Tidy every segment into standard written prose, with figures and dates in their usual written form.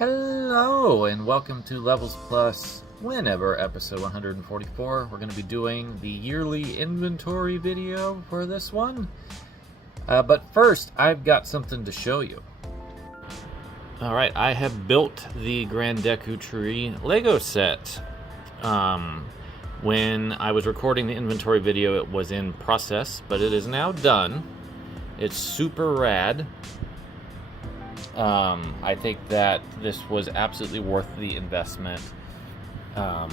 Hello, and welcome to Levels Plus Whenever, episode 144. We're going to be doing the yearly inventory video for this one. But first, I've got something to show you. Alright, I have built the Grand Deku Tree Lego set. When I was recording the inventory video, it was in process, but it is now done. It's super rad. I think that this was absolutely worth the investment. I'll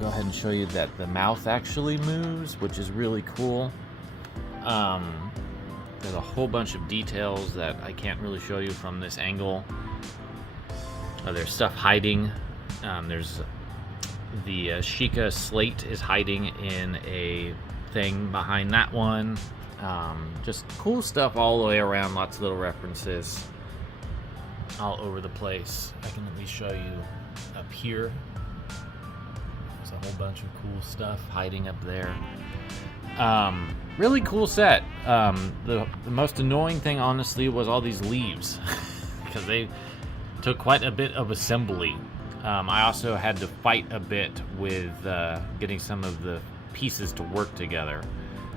go ahead and show you that the mouth actually moves, which is really cool. There's a whole bunch of details that I can't really show you from this angle. There's stuff hiding. There's the Sheikah slate is hiding in a thing behind that one. Just cool stuff all the way around, lots of little references all over the place. I can at least show you up here. There's a whole bunch of cool stuff hiding up there. Really cool set. The most annoying thing, honestly, was all these leaves because they took quite a bit of assembly. I also had to fight a bit with getting some of the pieces to work together.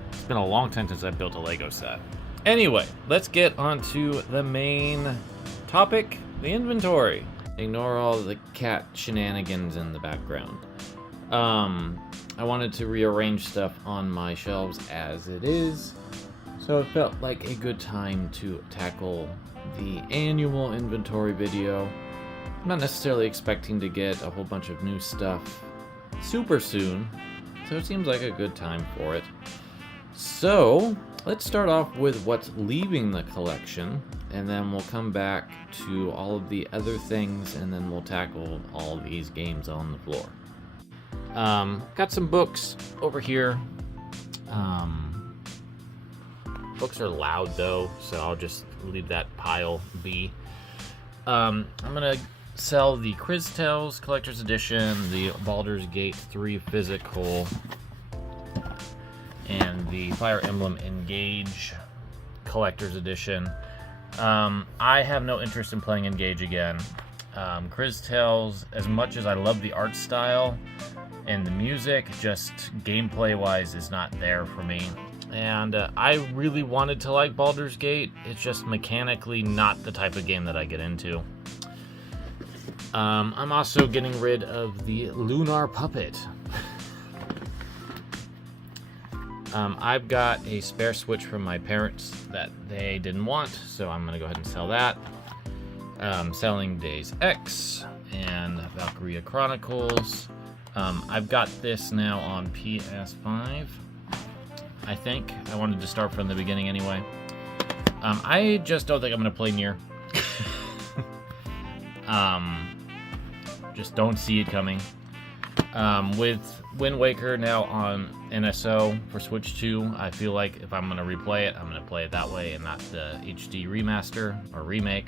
It's been a long time since I built a Lego set. Anyway, let's get on to the main topic, the inventory. Ignore all the cat shenanigans in the background. I wanted to rearrange stuff on my shelves as it is, so it felt like a good time to tackle the annual inventory video. I'm not necessarily expecting to get a whole bunch of new stuff super soon, so it seems like a good time for it. So let's start off with what's leaving the collection, and then we'll come back to all of the other things, and then we'll tackle all these games on the floor. Got some books over here. Books are loud though, so I'll just leave that pile be. I'm gonna sell the Criz Tales Collector's Edition, the Baldur's Gate 3 Physical, and the Fire Emblem Engage Collector's Edition. I have no interest in playing Engage again. Criz Tales, as much as I love the art style and the music, just gameplay-wise is not there for me. And I really wanted to like Baldur's Gate. It's just mechanically not the type of game that I get into. I'm also getting rid of the Lunar Puppet. I've got a spare Switch from my parents that they didn't want, so I'm going to go ahead and sell that. Selling Days X and Valkyria Chronicles. I've got this now on PS5, I think. I wanted to start from the beginning anyway. I just don't think I'm going to play Nier. Just don't see it coming. With Wind Waker now on NSO for Switch 2, I feel like if I'm going to replay it, I'm going to play it that way and not the HD remaster or remake.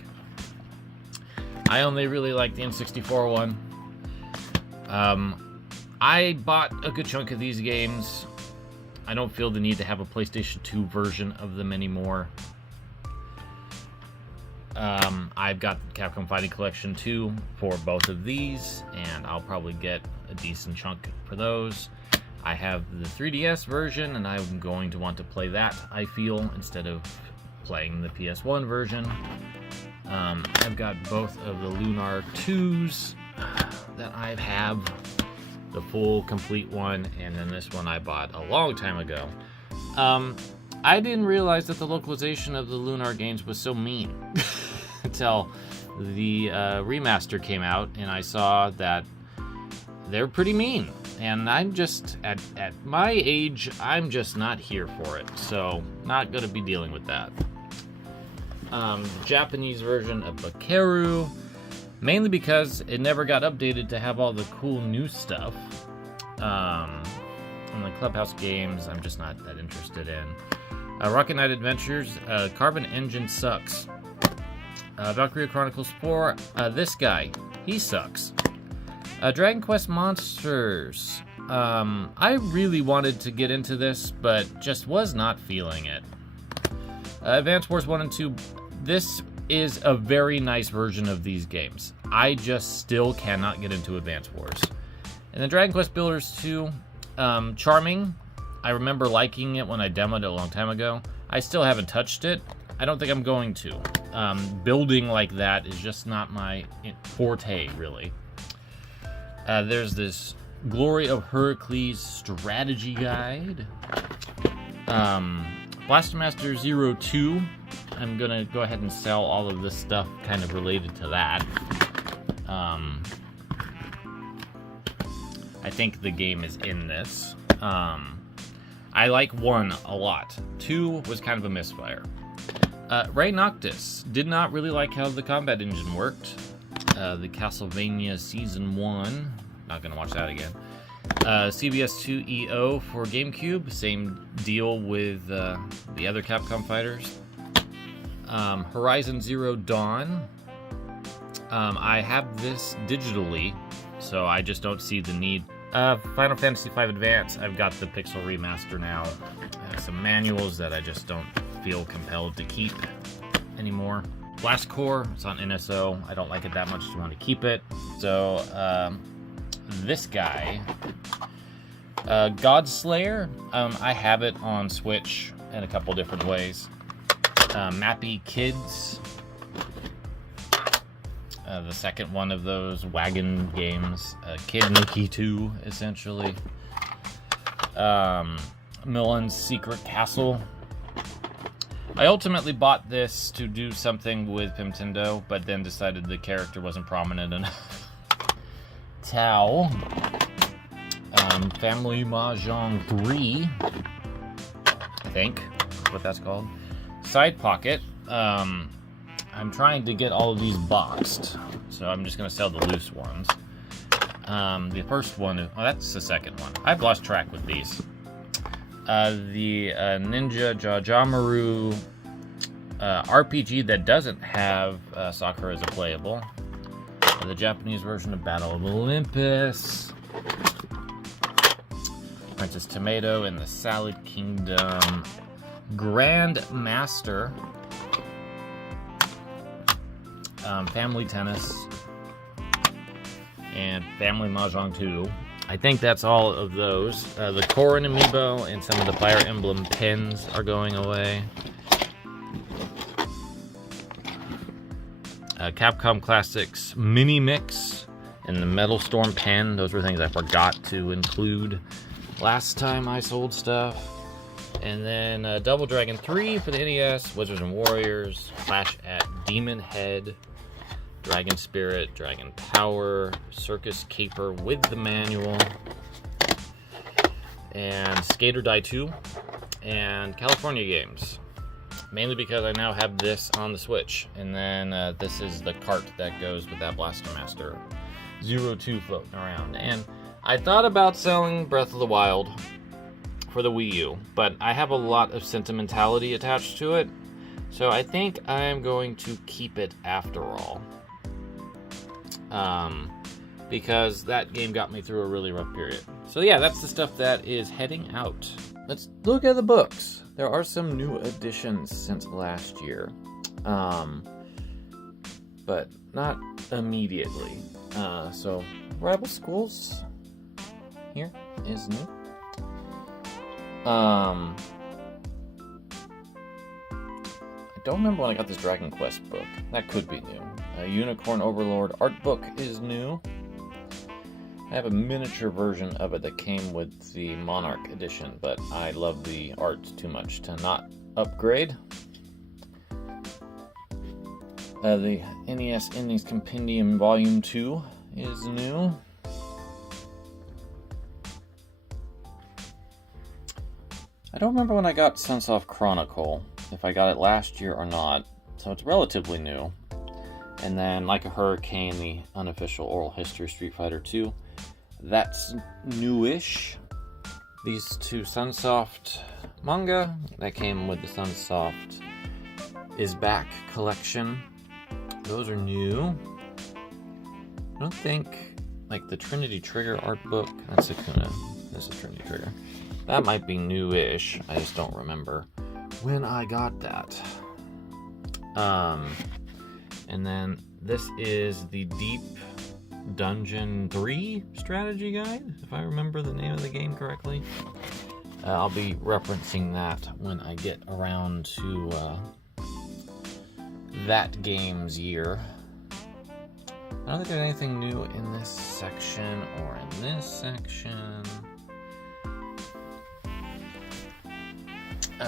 I only really like the N64 one. I bought a good chunk of these games. I don't feel the need to have a PlayStation 2 version of them anymore. I've got the Capcom Fighting Collection 2 for both of these, and I'll probably get a decent chunk for those. I have the 3DS version, and I'm going to want to play that, I feel, instead of playing the PS1 version. I've got both of the Lunar 2s that I have, the full complete one, and then this one I bought a long time ago. I didn't realize that the localization of the Lunar games was so mean until the remaster came out, and I saw that they're pretty mean. And I'm just, at my age, I'm just not here for it. So, not going to be dealing with that. The Japanese version of Bakeru, mainly because it never got updated to have all the cool new stuff. And the Clubhouse games, I'm just not that interested in. Rocket Knight Adventures, Carbon Engine sucks. Valkyria Chronicles 4, this guy, he sucks. Dragon Quest Monsters. I really wanted to get into this, but just was not feeling it. Advance Wars 1 and 2. This is a very nice version of these games. I just still cannot get into Advance Wars. And then Dragon Quest Builders 2, charming. I remember liking it when I demoed it a long time ago. I still haven't touched it. I don't think I'm going to. Building like that is just not my forte, really. There's this Glory of Heracles strategy guide. Blaster Master 02. I'm gonna go ahead and sell all of this stuff kind of related to that. I think the game is in this. I like 1 a lot. 2 was kind of a misfire. Ray Noctis. Did not really like how the combat engine worked. The Castlevania Season 1. Not gonna watch that again. CBS 2 EO for GameCube. Same deal with the other Capcom fighters. Horizon Zero Dawn. I have this digitally, so I just don't see the need. Final Fantasy V Advance. I've got the Pixel Remaster now. I have some manuals that I just don't feel compelled to keep anymore. Blast Core. It's on NSO. I don't like it that much to want to keep it. So, this guy, Godslayer. I have it on Switch in a couple different ways. Mappy Kids. The second one of those wagon games. Kid Nuki 2, essentially. Millen's Secret Castle. I ultimately bought this to do something with Femtendo, but then decided the character wasn't prominent enough. Tau. Family Mahjong 3. I think that's what that's called. Side Pocket. I'm trying to get all of these boxed, so I'm just going to sell the loose ones. The first one, oh, that's the second one. I've lost track with these. The Ninja Jajamaru RPG that doesn't have Sakura as a playable. The Japanese version of Battle of Olympus. Princess Tomato in the Salad Kingdom. Grand Master. Family Tennis, and Family Mahjong 2. I think that's all of those. The Corrin Amiibo and some of the Fire Emblem pins are going away. Capcom Classics Mini Mix and the Metal Storm pen. Those were things I forgot to include last time I sold stuff. And then Double Dragon 3 for the NES, Wizards and Warriors, Flash at Demon Head, Dragon Spirit, Dragon Power, Circus Caper with the manual, and Skater Die 2, and California Games. Mainly because I now have this on the Switch. And then this is the cart that goes with that Blaster Master 02 floating around. And I thought about selling Breath of the Wild for the Wii U, but I have a lot of sentimentality attached to it, so I think I'm going to keep it after all. Because that game got me through a really rough period. So yeah, that's the stuff that is heading out. Let's look at the books. There are some new additions since last year, but not immediately. So Rival Schools here is new. I don't remember when I got this Dragon Quest book. That could be new. Unicorn Overlord art book is new. I have a miniature version of it that came with the Monarch edition, but I love the art too much to not upgrade. The NES Endings Compendium Volume 2 is new. I don't remember when I got Sunsoft Chronicle, if I got it last year or not, so it's relatively new. And then Like a Hurricane, the unofficial oral history of Street Fighter 2. That's newish. These two Sunsoft manga that came with the Sunsoft Is Back collection. Those are new. I don't think, like the Trinity Trigger art book, that's Sakuna. This is Trinity Trigger. That might be newish. I just don't remember when I got that. And then this is the Deep Dungeon 3 strategy guide, if I remember the name of the game correctly. I'll be referencing that when I get around to that game's year. I don't think there's anything new in this section or in this section.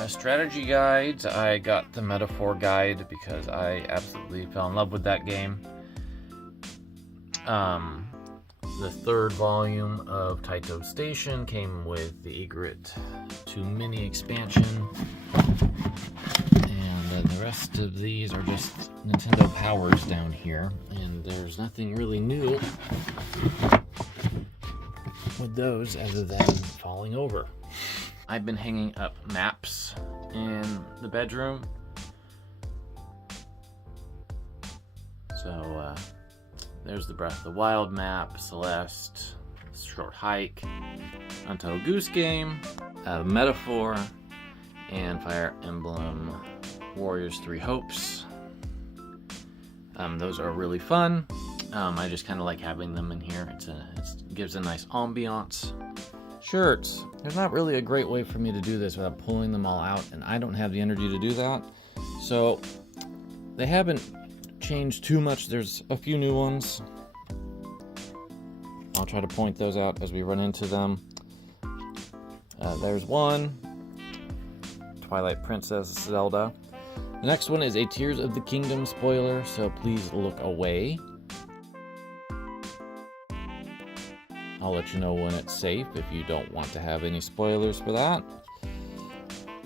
Strategy guides, I got the Metaphor guide because I absolutely fell in love with that game. The third volume of Taito Station came with the Egret 2 mini expansion. And the rest of these are just Nintendo Powers down here. And there's nothing really new with those other than falling over. I've been hanging up maps in the bedroom. So, there's the Breath of the Wild map, Celeste, Short Hike, Untitled Goose Game, Metaphor, and Fire Emblem Warriors 3 Hopes. Those are really fun. I just kind of like having them in here. It gives a nice ambiance. Shirts. There's not really a great way for me to do this without pulling them all out, and I don't have the energy to do that. So they haven't changed too much. There's a few new ones. I'll try to point those out as we run into them. There's one, Twilight Princess Zelda. The next one is a Tears of the Kingdom spoiler, so please look away. I'll let you know when it's safe if you don't want to have any spoilers for that.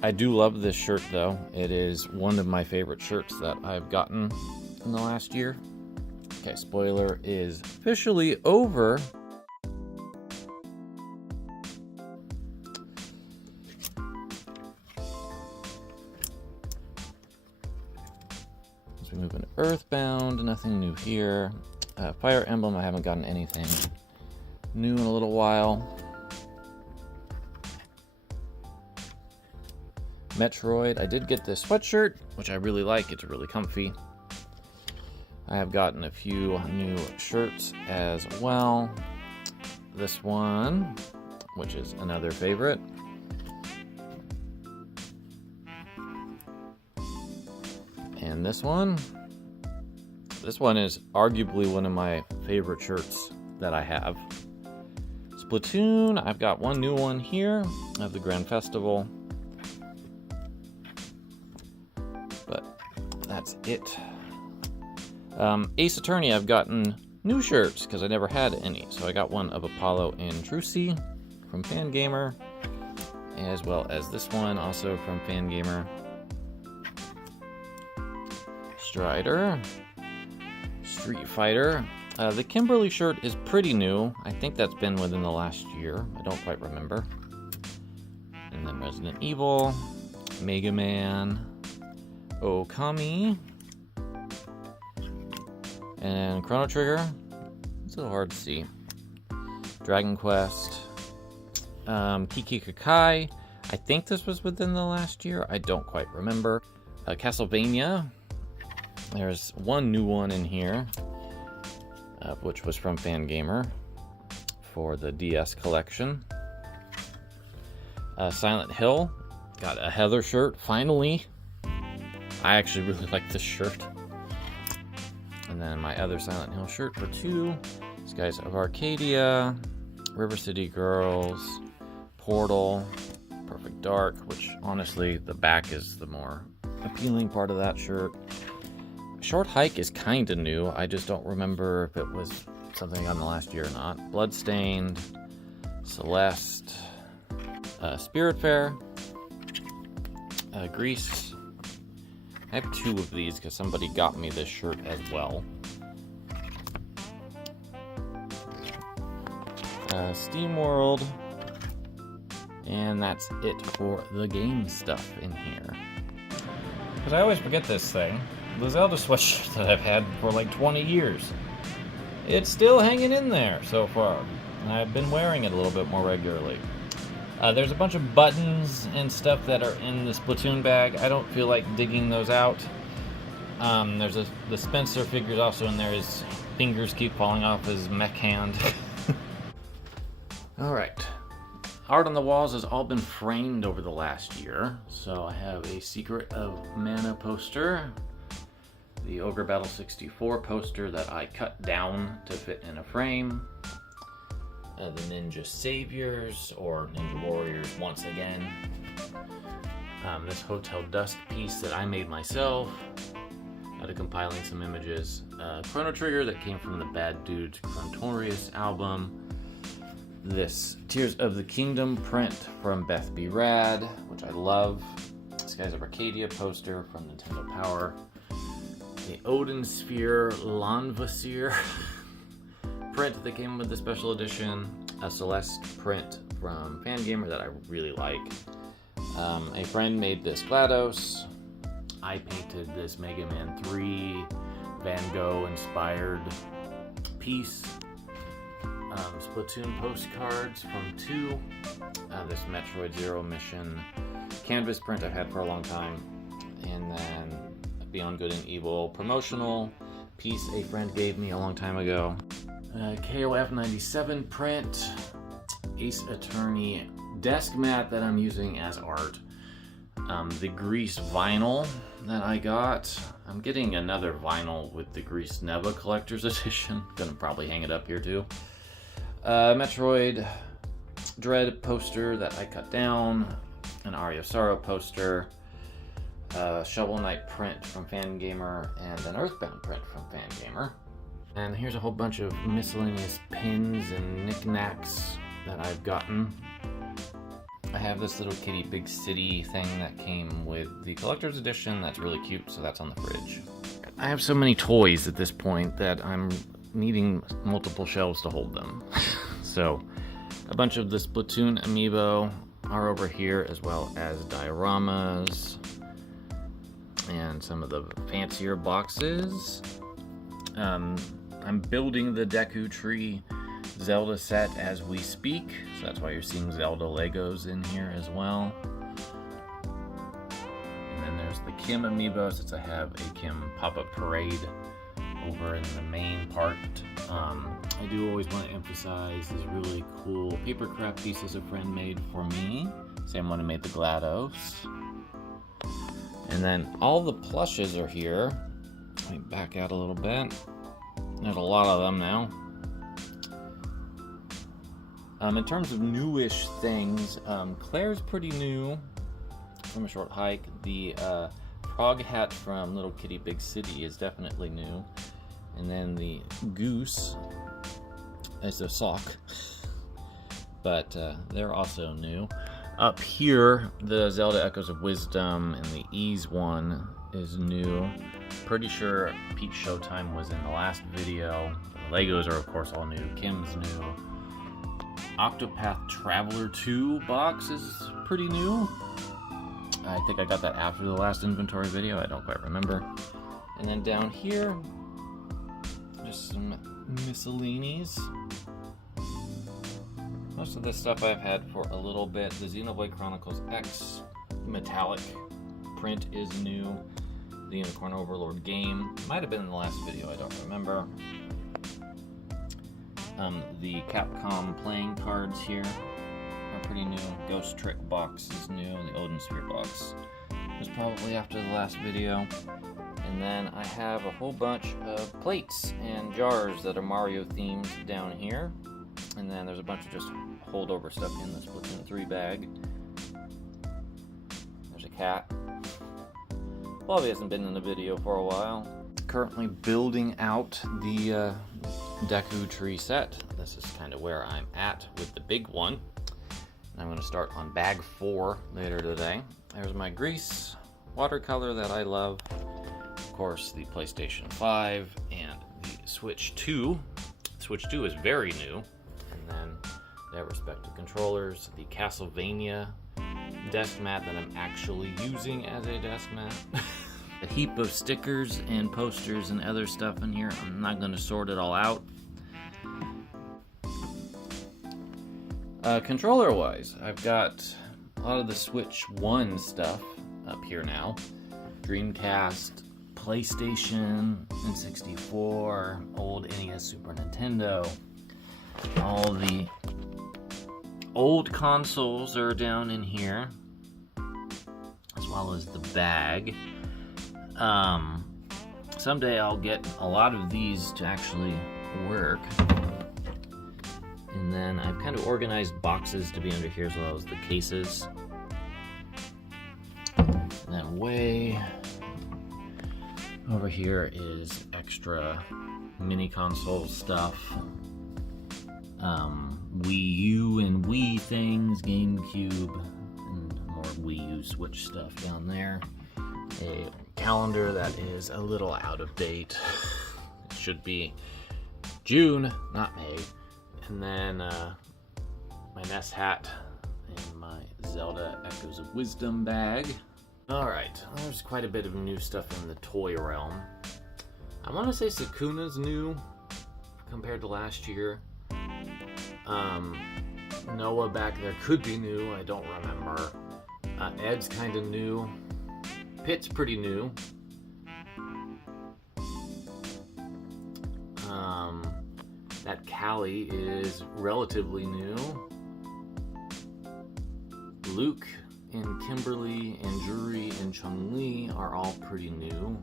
I do love this shirt though. It is one of my favorite shirts that I've gotten in the last year. Okay, spoiler is officially over. As we move into Earthbound, nothing new here. Fire Emblem, I haven't gotten anything new in a little while. Metroid, I did get this sweatshirt, which I really like. It's really comfy. I have gotten a few new shirts as well. This one, which is another favorite. And this one. This one is arguably one of my favorite shirts that I have. Splatoon, I've got one new one here of the Grand Festival. But that's it. Ace Attorney, I've gotten new shirts because I never had any. So I got one of Apollo and Trucy from Fangamer, as well as this one also from Fangamer. Strider, Street Fighter. The Kimberly shirt is pretty new. I think that's been within the last year. I don't quite remember. And then Resident Evil, Mega Man, Okami, and Chrono Trigger. It's a little hard to see. Dragon Quest, Kiki Kakai. I think this was within the last year. I don't quite remember. Castlevania. There's one new one in here, which was from Fangamer for the DS collection. Silent Hill. Got a Heather shirt, finally. I actually really like this shirt. And then my other Silent Hill shirt for 2. Skies of Arcadia, River City Girls, Portal, Perfect Dark, which honestly the back is the more appealing part of that shirt. Short Hike is kind of new. I just don't remember if it was something on the last year or not. Bloodstained, Celeste, Spiritfarer, Grease. I have 2 of these because somebody got me this shirt as well. SteamWorld. And that's it for the game stuff in here. Because I always forget this thing. The Zelda sweatshirt that I've had for like 20 years. It's still hanging in there so far. And I've been wearing it a little bit more regularly. There's a bunch of buttons and stuff that are in the Splatoon bag. I don't feel like digging those out. There's the Spencer figures also in there. His fingers keep falling off his mech hand. All right. Art on the walls has all been framed over the last year. So I have a Secret of Mana poster, the Ogre Battle 64 poster that I cut down to fit in a frame, the Ninja Saviors, or Ninja Warriors once again, this Hotel Dust piece that I made myself out of compiling some images, Chrono Trigger that came from the Bad Dudes Chrontorius album, this Tears of the Kingdom print from Beth B. Rad, which I love, Skies of Arcadia poster from Nintendo Power, the Odin Sphere Lanvasir print that came with the special edition, a Celeste print from Fangamer that I really like. A friend made this GLaDOS. I painted this Mega Man 3 Van Gogh inspired piece. Splatoon postcards from 2. This Metroid Zero Mission canvas print I've had for a long time. And then Beyond Good and Evil promotional piece a friend gave me a long time ago. KOF 97 print. Ace Attorney desk mat that I'm using as art. The Grease vinyl that I got. I'm getting another vinyl with the Grease Neva Collector's Edition. Gonna probably hang it up here too. Metroid Dread poster that I cut down. An Aria of Sorrow poster. Shovel Knight print from Fangamer and an Earthbound print from Fangamer. And here's a whole bunch of miscellaneous pins and knickknacks that I've gotten. I have this little kitty Big City thing that came with the collector's edition that's really cute, so that's on the fridge. I have so many toys at this point that I'm needing multiple shelves to hold them. So a bunch of the Splatoon amiibo are over here, as well as dioramas and some of the fancier boxes. I'm building the Deku Tree Zelda set as we speak, so that's why you're seeing Zelda Legos in here as well. And then there's the Kim amiibo, since I have a Kim pop-up parade over in the main part. I do always want to emphasize these really cool papercraft pieces a friend made for me. Same one who made the GLaDOS. And then all the plushes are here. Let me back out a little bit. There's a lot of them now. In terms of newish things, Claire's pretty new from A Short Hike. The frog hat from Little Kitty Big City is definitely new. And then the goose is a sock, but they're also new. Up here, the Zelda Echoes of Wisdom and the Ease one is new. Pretty sure Peach Showtime was in the last video. The Legos are of course all new. Kim's new. Octopath Traveler 2 box is pretty new. I think I got that after the last inventory video. I don't quite remember. And then down here, just some miscellaneous. Most of this stuff I've had for a little bit. The Xenoblade Chronicles X metallic print is new. The Unicorn Overlord game might have been in the last video, I don't remember. The Capcom playing cards here are pretty new. Ghost Trick box is new. The Odin Sphere box was probably after the last video. And then I have a whole bunch of plates and jars that are Mario themed down here. And then there's a bunch of just holdover stuff in the Splatoon 3 bag. There's a cat. Bobby hasn't been in the video for a while. Currently building out the Deku Tree set. This is kind of where I'm at with the big one. And I'm going to start on bag 4 later today. There's my Grease watercolor that I love. Of course, the PlayStation 5 and the Switch 2. Switch 2 is very new. And then their respective controllers. The Castlevania desk mat that I'm actually using as a desk mat. A heap of stickers and posters and other stuff in here. I'm not going to sort it all out. Controller-wise, I've got a lot of the Switch 1 stuff up here now. Dreamcast, PlayStation, N64, old NES, Super Nintendo. All the old consoles are down in here, as well as the bag. Someday I'll get a lot of these to actually work. And then I've kind of organized boxes to be under here, as well as the cases. And then way over here is extra mini console stuff. Wii U and Wii things, GameCube, and more Wii U Switch stuff down there. A calendar that is a little out of date. It should be June, not May. And then my Nest hat and my Zelda Echoes of Wisdom bag. Alright, there's quite a bit of new stuff in the toy realm. I want to say Sukuna's new compared to last year. Noah back there could be new, I don't remember. Ed's kind of new. Pit's pretty new. That Callie is relatively new. Luke and Kimberly and Juri and Chun-Li are all pretty new.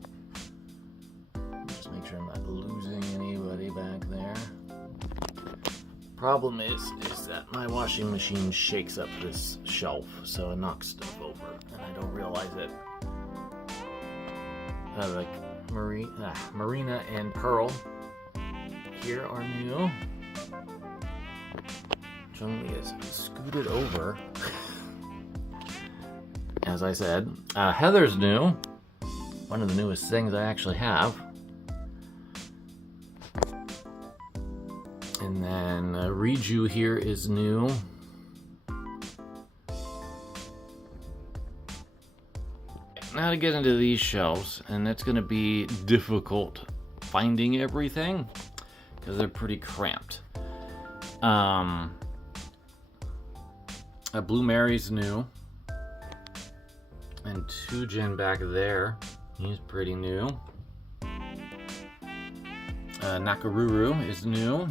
Just make sure I'm not losing anybody back there. Problem is that my washing machine shakes up this shelf, so it knocks stuff over, and I don't realize it. Like Marina and Pearl here are new. Chun-Li is scooted over. As I said, Heather's new. One of the newest things I actually have. And then Riju here is new. Now to get into these shelves, and it's going to be difficult finding everything because they're pretty cramped. Blue Mary's new. And Tujin back there, he's pretty new. Nakaruru is new.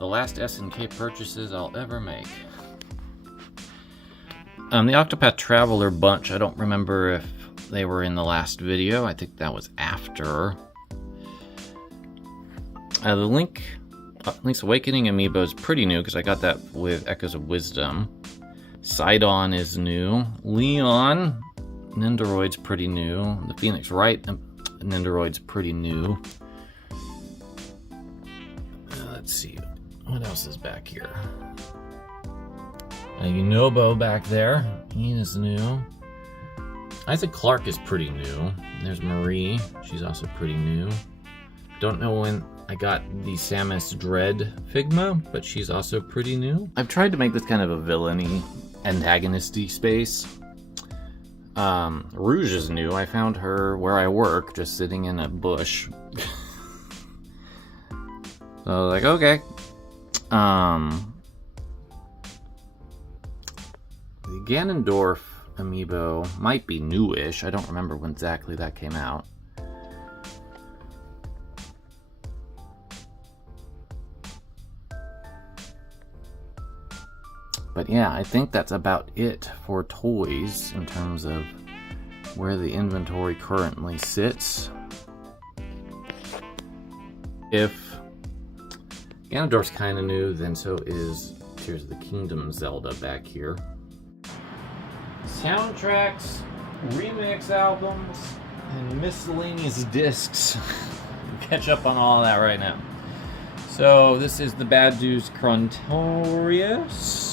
The last S&K purchases I'll ever make. The Octopath Traveler bunch, I don't remember if they were in the last video. I think that was after. The Link's Awakening amiibo is pretty new because I got that with Echoes of Wisdom. Sidon is new. Leon Nendoroid's pretty new. The Phoenix Wright Nendoroid's pretty new. Let's see, what else is back here? Yunobo back there, he is new. Isaac Clarke is pretty new. There's Marie, she's also pretty new. Don't know when I got the Samus Dread Figma, but she's also pretty new. I've tried to make this kind of a villainy, antagonisty space. Rouge is new. I found her where I work, just sitting in a bush. So I was like, okay. The Ganondorf amiibo might be newish. I don't remember when exactly that came out. But yeah, I think that's about it for toys in terms of where the inventory currently sits. If Ganondorf's kind of new, then so is Tears of the Kingdom Zelda back here. Soundtracks, remix albums, and miscellaneous discs. Catch up on all that right now. So this is the Bad News Chronotorious.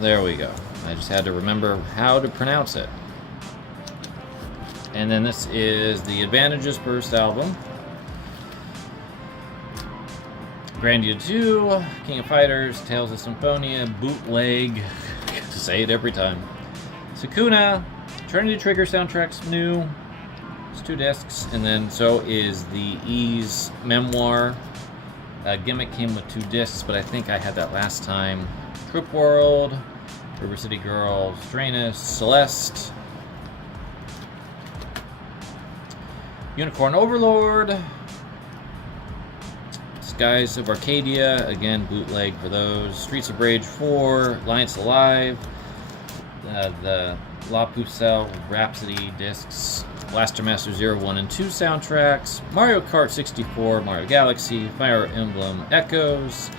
There we go. I just had to remember how to pronounce it. And then this is the Advantages first album. Grandia 2, King of Fighters, Tales of Symphonia, Bootleg, to say it every time. Sukuna, Trinity Trigger soundtracks new. It's 2 discs, and then so is the Ease Memoir. Gimmick came with 2 discs, but I think I had that last time. Trip World, River City Girl, Stranus, Celeste, Unicorn Overlord, Skies of Arcadia, again bootleg for those, Streets of Rage 4, Alliance Alive, the La Pucelle Rhapsody discs, Blaster Master 0, 1, and 2 soundtracks, Mario Kart 64, Mario Galaxy, Fire Emblem Echoes,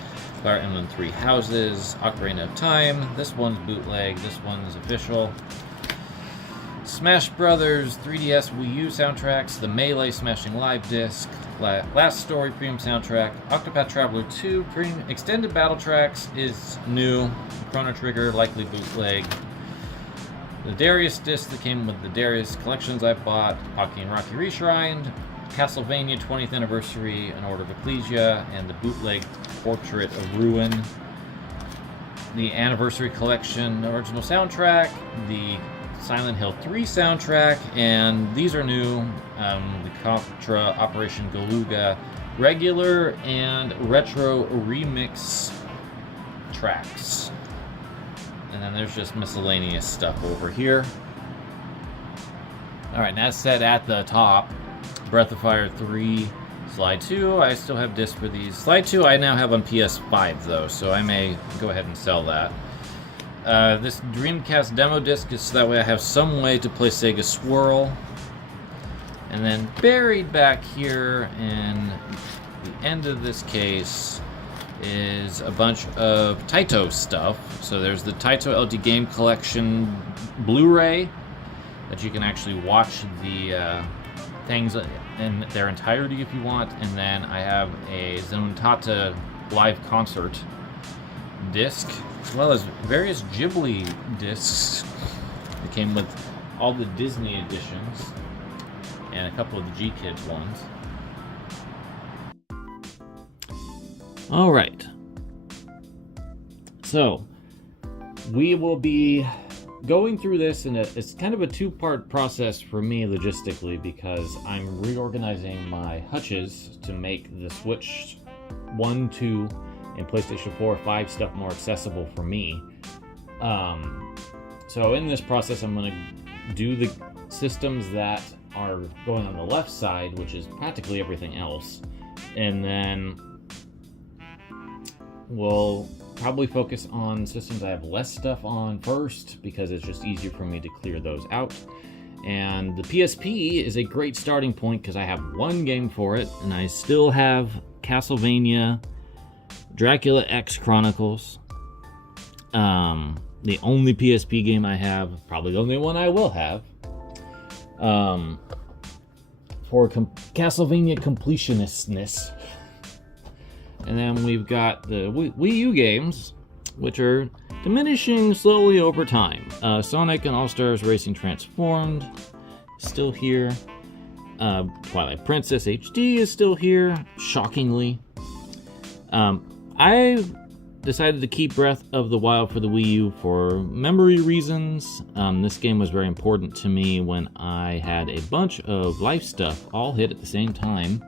Fire Emblem 3 Houses, Ocarina of Time, this one's bootleg, this one's official, Smash Brothers 3DS Wii U soundtracks, the Melee Smashing Live disc, Last Story Premium soundtrack, Octopath Traveler 2 Premium Extended Battle Tracks is new, Chrono Trigger likely bootleg, the Darius disc that came with the Darius collections I bought, Pocky and Rocky Reshrined, Castlevania 20th Anniversary, An Order of Ecclesia, and the bootleg Portrait of Ruin, the Anniversary Collection original soundtrack, the Silent Hill 3 soundtrack, and these are new, the Contra Operation Galuga regular and retro remix tracks. And then there's just miscellaneous stuff over here. Alright, and as said at the top, Breath of Fire 3, Slide 2, I still have discs for these. Slide 2 I now have on PS5 though, so I may go ahead and sell that. This Dreamcast demo disc is so that way I have some way to play Sega Swirl. And then buried back here in the end of this case is a bunch of Taito stuff. So there's the Taito LD Game Collection Blu-ray that you can actually watch the things in their entirety if you want. And then I have a Zenuntate live concert disc, as well as various Ghibli discs that came with all the Disney editions and a couple of the G-Kids ones. All right. So we will be going through this, and it's kind of a two-part process for me logistically because I'm reorganizing my hutches to make the Switch 1, 2, and PlayStation 4, 5 stuff more accessible for me. So in this process, I'm going to do the systems that are going on the left side, which is practically everything else, and then we'll probably focus on systems I have less stuff on first because it's just easier for me to clear those out. And the PSP is a great starting point because I have one game for it, and I still have Castlevania Dracula X Chronicles, the only PSP game I have, probably the only one I will have, for Castlevania completionistness. And then we've got the Wii U games, which are diminishing slowly over time. Sonic and All-Stars Racing Transformed, still here. Twilight Princess HD is still here, shockingly. I decided to keep Breath of the Wild for the Wii U for memory reasons. This game was very important to me when I had a bunch of life stuff all hit at the same time.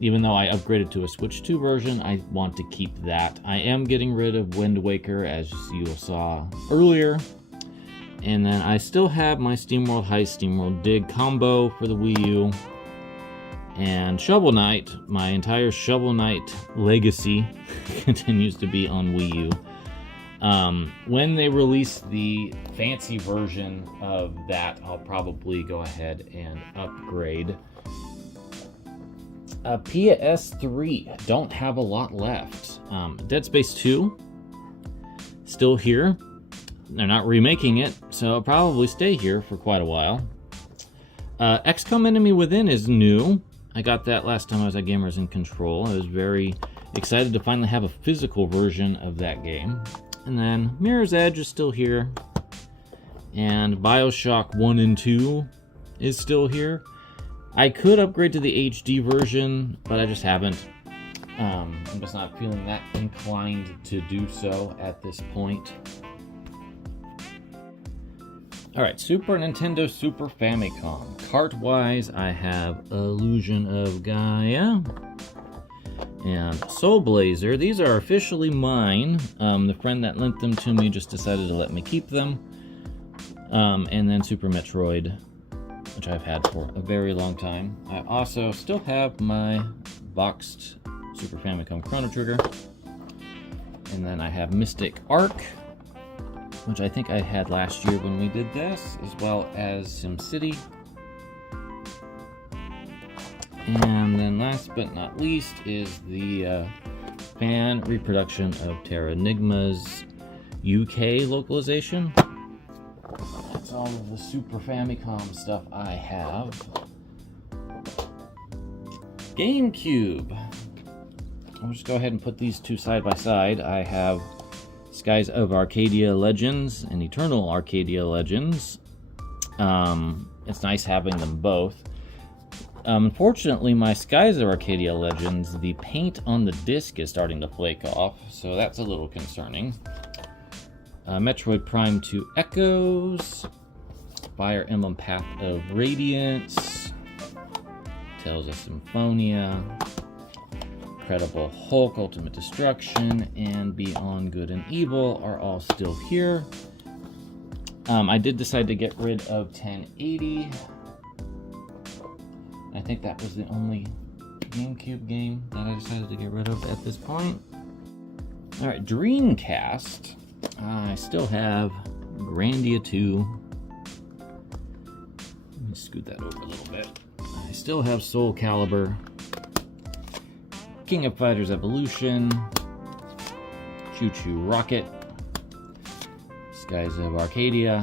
Even though I upgraded to a Switch 2 version, I want to keep that. I am getting rid of Wind Waker, as you saw earlier. And then I still have my SteamWorld Heist, SteamWorld Dig combo for the Wii U. And Shovel Knight, my entire Shovel Knight legacy continues to be on Wii U. When they release the fancy version of that, I'll probably go ahead and upgrade. PS3, don't have a lot left. Dead Space 2, still here. They're not remaking it, so I'll probably stay here for quite a while. XCOM Enemy Within is new. I got that last time I was at Gamers in Control. I was very excited to finally have a physical version of that game. And then Mirror's Edge is still here. And BioShock 1 and 2 is still here. I could upgrade to the HD version, but I just haven't. I'm just not feeling that inclined to do so at this point. Alright, Super Nintendo Super Famicom. Cart-wise, I have Illusion of Gaia. and Soul Blazer. These are officially mine. The friend that lent them to me just decided to let me keep them. And then Super Metroid, which I've had for a very long time. I also still have my boxed Super Famicom Chrono Trigger. And then I have Mystic Arc, which I think I had last year when we did this, as well as SimCity. And then last but not least is the fan reproduction of Terra Enigma's UK localization. That's all of the Super Famicom stuff I have. GameCube. I'll just go ahead and put these two side by side. I have Skies of Arcadia Legends and Eternal Arcadia Legends. It's nice having them both. Unfortunately, my Skies of Arcadia Legends, the paint on the disc is starting to flake off, so that's a little concerning. Metroid Prime 2 Echoes, Fire Emblem Path of Radiance, Tales of Symphonia, Incredible Hulk Ultimate Destruction, and Beyond Good and Evil are all still here. I did decide to get rid of 1080. I think that was the only GameCube game that I decided to get rid of at this point. Alright, Dreamcast. I still have Grandia 2. Let me scoot that over a little bit. I still have Soul Calibur, King of Fighters Evolution, Choo Choo Rocket, Skies of Arcadia,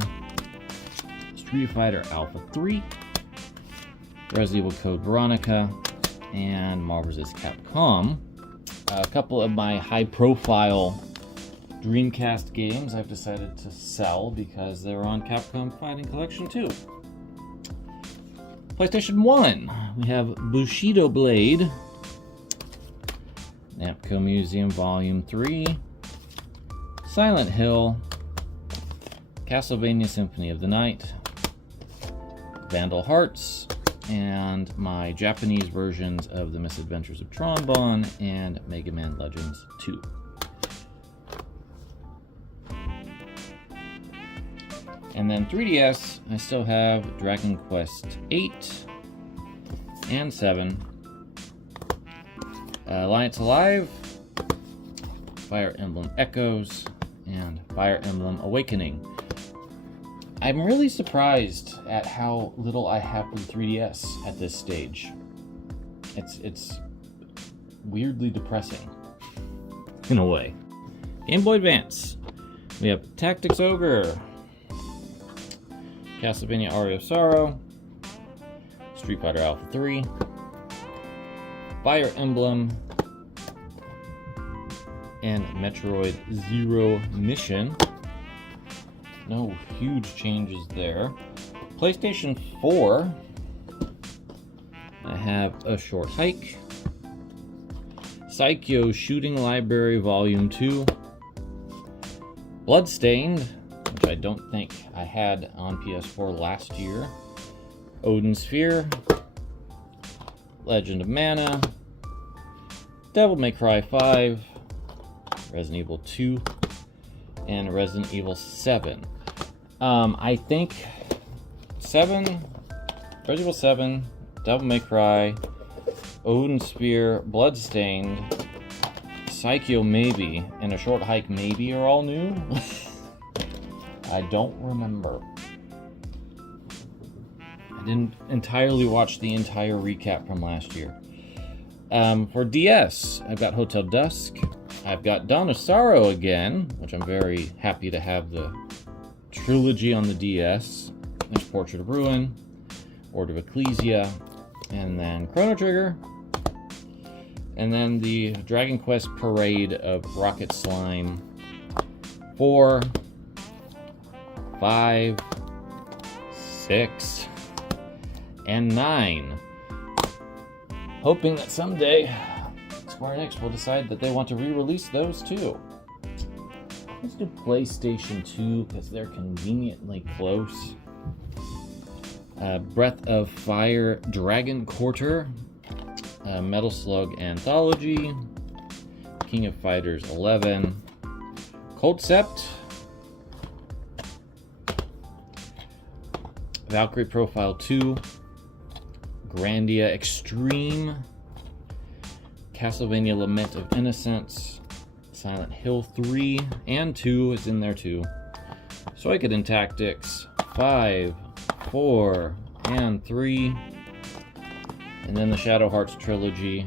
Street Fighter Alpha 3, Resident Evil Code Veronica, and Marvel vs. Capcom. A couple of my high-profile Dreamcast games I've decided to sell because they're on Capcom Fighting Collection 2. PlayStation 1, we have Bushido Blade, Namco Museum Volume 3, Silent Hill, Castlevania Symphony of the Night, Vandal Hearts, and my Japanese versions of The Misadventures of Tron and Mega Man Legends 2. And then 3DS, I still have Dragon Quest 8 and 7, Alliance Alive, Fire Emblem Echoes, and Fire Emblem Awakening. I'm really surprised at how little I have for the 3DS at this stage. It's weirdly depressing, in a way. Game Boy Advance. We have Tactics Ogre, Castlevania Aria of Sorrow, Street Fighter Alpha 3, Fire Emblem, and Metroid Zero Mission. No huge changes there. PlayStation 4, I have A Short Hike, Psycho Shooting Library Volume 2, Bloodstained, which I don't think I had on PS4 last year, Odin Sphere, Legend of Mana, Devil May Cry 5, Resident Evil 2, and Resident Evil 7. I think 7, Resident Evil 7, Devil May Cry, Odin Sphere, Bloodstained, Psycho maybe, and A Short Hike maybe are all new. I don't remember. I didn't entirely watch the entire recap from last year. For DS, I've got Hotel Dusk. I've got Dawn of Sorrow again, which I'm very happy to have the trilogy on the DS. There's Portrait of Ruin, Order of Ecclesia, and then Chrono Trigger. And then the Dragon Quest Parade of Rocket Slime 4, 5, 6, and 9. Hoping that someday Square Enix will decide that they want to re-release those too. Let's do PlayStation 2 because they're conveniently close. Breath of Fire Dragon Quarter, Metal Slug Anthology, King of Fighters 11, Concept, Valkyrie Profile 2, Grandia Extreme, Castlevania Lament of Innocence, Silent Hill 3 and 2 is in there too, Suikoden Tactics 5, 4, and 3, and then the Shadow Hearts trilogy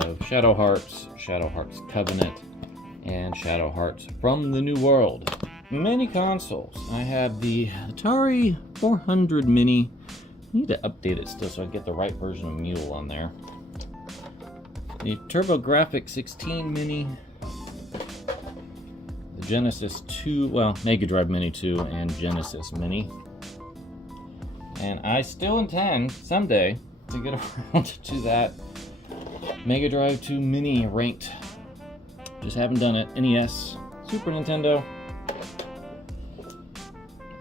of Shadow Hearts, Shadow Hearts Covenant, and Shadow Hearts from the New World. Many consoles. I have the Atari 400 Mini. I need to update it still so I get the right version of Mule on there. The TurboGrafx 16 Mini. The Genesis 2, well, Mega Drive Mini 2 and Genesis Mini. And I still intend someday to get around to that Mega Drive 2 Mini ranked. Just haven't done it. NES, Super Nintendo.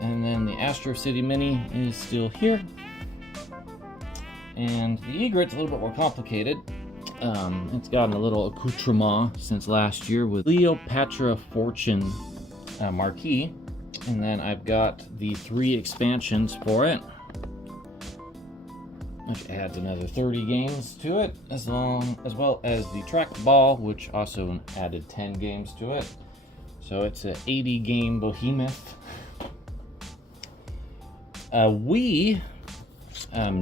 And then the Astro City Mini is still here. And the Egret's a little bit more complicated. It's gotten a little accoutrement since last year with Cleopatra Fortune marquee. And then I've got the 3 expansions for it, which adds another 30 games to it, as well as the trackball, which also added 10 games to it. So it's an 80 game behemoth. Wii,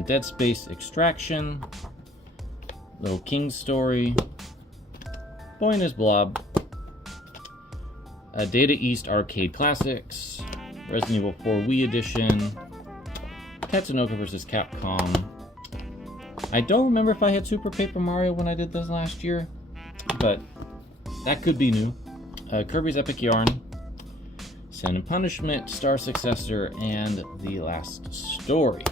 Dead Space Extraction, Little King's Story, Boy and His Blob, Data East Arcade Classics, Resident Evil 4 Wii Edition, Tatsunoko vs. Capcom. I don't remember if I had Super Paper Mario when I did this last year, but that could be new. Kirby's Epic Yarn, Sin and Punishment, Star Successor, and The Last Story.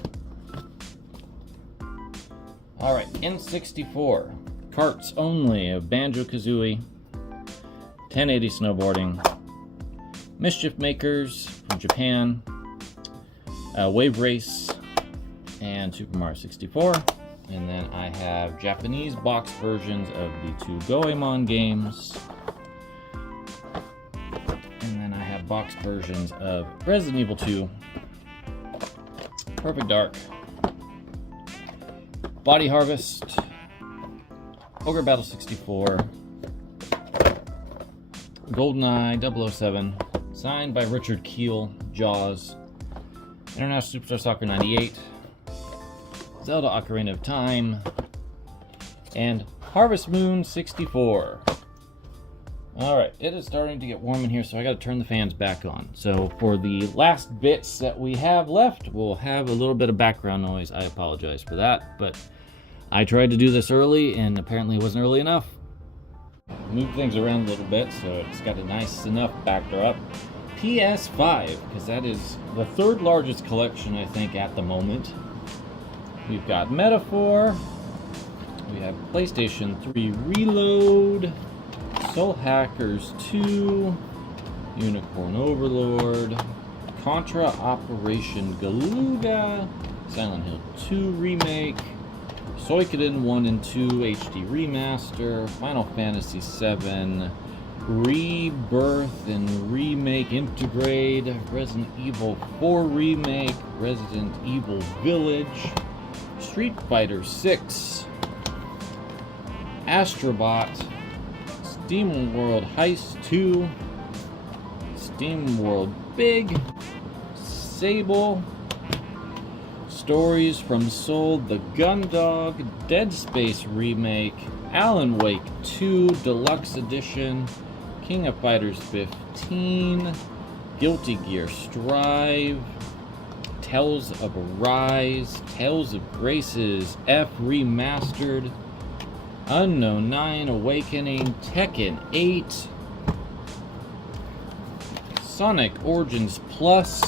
Alright, N64, carts only of Banjo-Kazooie, 1080 Snowboarding, Mischief Makers from Japan, Wave Race, and Super Mario 64. And then I have Japanese box versions of the 2 Goemon games. And then I have box versions of Resident Evil 2, Perfect Dark, Body Harvest, Ogre Battle 64, GoldenEye 007, signed by Richard Keel, Jaws, International Superstar Soccer 98, Zelda Ocarina of Time, and Harvest Moon 64. Alright, it is starting to get warm in here, so I gotta turn the fans back on. So for the last bits that we have left, we'll have a little bit of background noise. I apologize for that, but I tried to do this early, and apparently it wasn't early enough. Move things around a little bit, so it's got a nice enough backdrop. PS5, because that is the 3rd largest collection, I think, at the moment. We've got Metaphor, we have PlayStation 3 Reload, Soul Hackers 2, Unicorn Overlord, Contra Operation Galuga, Silent Hill 2 Remake, Suikoden 1 and 2 HD Remaster, Final Fantasy 7 Rebirth and Remake Integrate, Resident Evil 4 Remake, Resident Evil Village, Street Fighter 6, Astrobot, Steam World Heist 2, Steam World Big, Sable, Stories from Seoul, The Gundog, Dead Space Remake, Alan Wake 2 Deluxe Edition, King of Fighters 15, Guilty Gear Strive, Tales of Arise, Tales of Graces F Remastered, Unknown 9 Awakening, Tekken 8, Sonic Origins Plus,